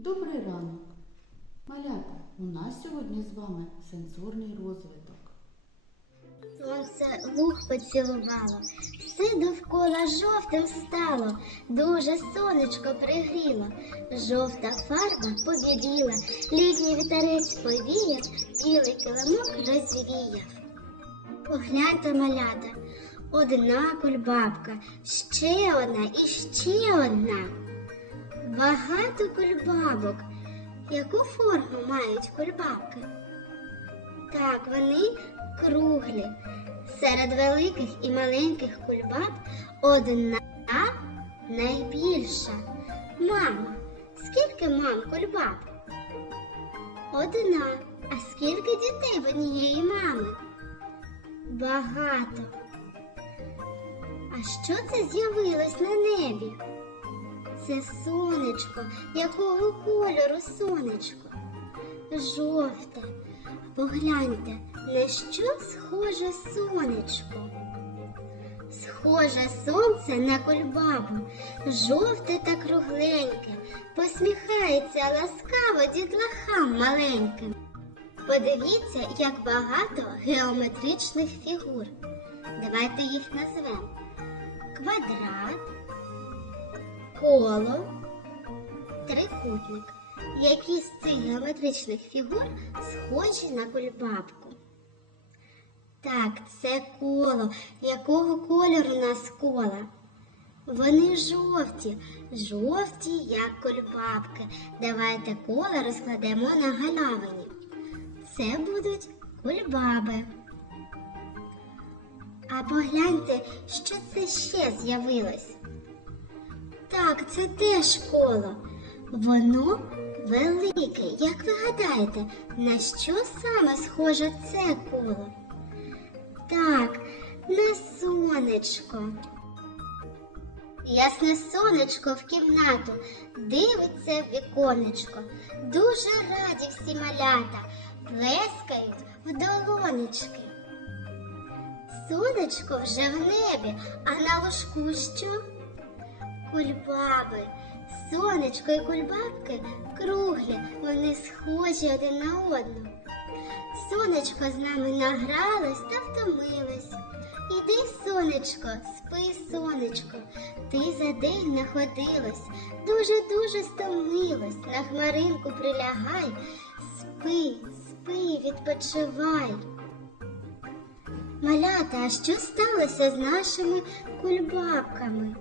Добрий ранок. Малята, у нас сьогодні з вами сенсорний розвиток. Сонце луг поцілувало, все довкола жовтим стало, дуже сонечко пригріло, жовта фарба побіліла, літній вітерець повіяв, білий килимок розвіяв. Погляньте, малята, одна кульбабка, ще одна і ще одна. Багато кульбабок. Яку форму мають кульбабки? Так, вони круглі. Серед великих і маленьких кульбаб одна найбільша. Мама. Скільки мам кульбаб? Одна. А скільки дітей в однієї мами? Багато. А що це з'явилось на небі? Це сонечко. Якого кольору сонечко? Жовте. Погляньте, на що схоже сонечко? Схоже сонце на кульбабу, жовте та кругленьке, посміхається ласкаво дітлахам маленьким. Подивіться, як багато геометричних фігур. Давайте їх назвемо. Квадрат, коло, трикутник. Які з цих геометричних фігур схожі на кульбабку? Так, це коло. Якого кольору у нас кола? Вони жовті, жовті, як кульбабки. Давайте коло розкладемо на галявині. Це будуть кульбаби. А погляньте, що це ще з'явилось. Так, це теж коло. Воно велике. Як ви гадаєте, на що саме схоже це коло? Так, на сонечко. Ясне сонечко в кімнату дивиться в віконечко. Дуже раді всі малята, плескають в долонечки. Сонечко вже в небі, а на ложку що? Кульбаби. Сонечко і кульбабки круглі, вони схожі один на одну. Сонечко з нами награлось та втомилось. Іди, сонечко, спи, сонечко, ти за день находилось, дуже-дуже стомилось, на хмаринку прилягай, спи, спи, відпочивай. Малята, а що сталося з нашими кульбабками?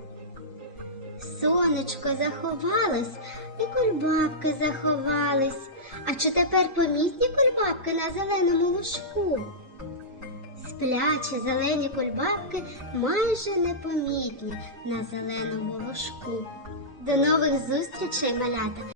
Сонечко заховалось, і кульбабки заховались. А чи тепер помітні кульбабки на зеленому лужку? Сплячі зелені кульбабки майже непомітні на зеленому лужку. До нових зустрічей, малята!